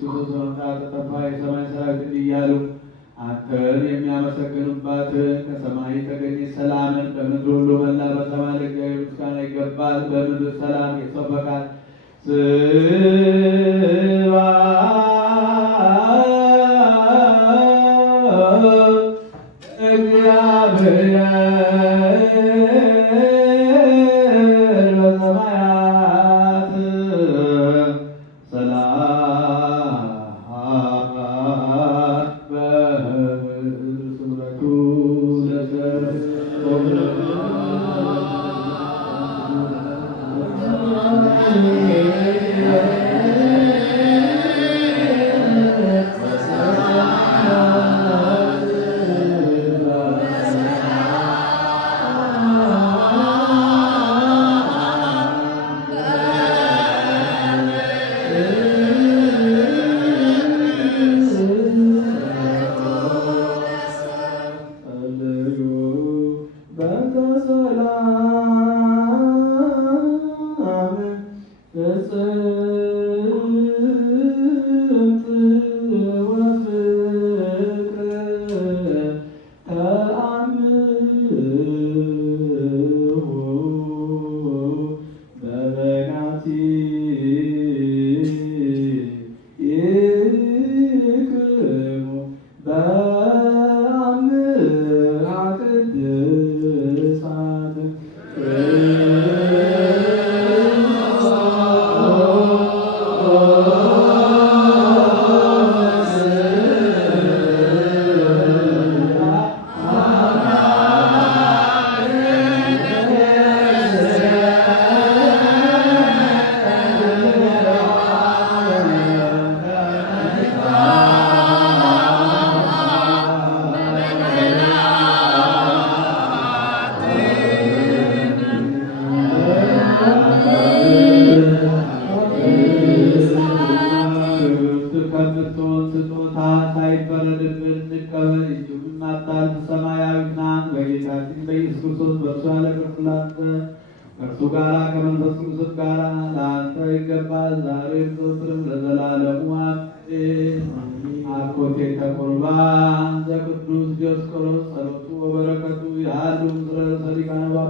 በኢየሱስ ክርስቶስ መምጣት ተጠፋ የሰማይ ሰራዊት እንዲህ እያሉ አንተን የሚያመሰግኑባትን ከሰማይ የተገኘች ሰላምን በምድር ሁሉ መላ በሰማይ ለእግዚአብሔር ምስጋና ይገባል። በምድር ሰላም የሰው ፈቃድ ሳይፈረድብን እንቀበል። እጅጉን አታል ሰማያዊት ናት። በጌታችን በኢየሱስ ክርስቶስ በእርሱ ያለ ቅርስ ላንተ ከእርሱ ጋራ ከመንፈስ ቅዱስ ጋራ ለአንተ ይገባል ዛሬም ዘወትርም ለዘላለሙ አሜን። አኮቴተ ቁርባን ዘቅዱስ ዲዮስቆሮስ ጸሎቱ ወበረከቱ ያሉ ምስለ ሊቃነ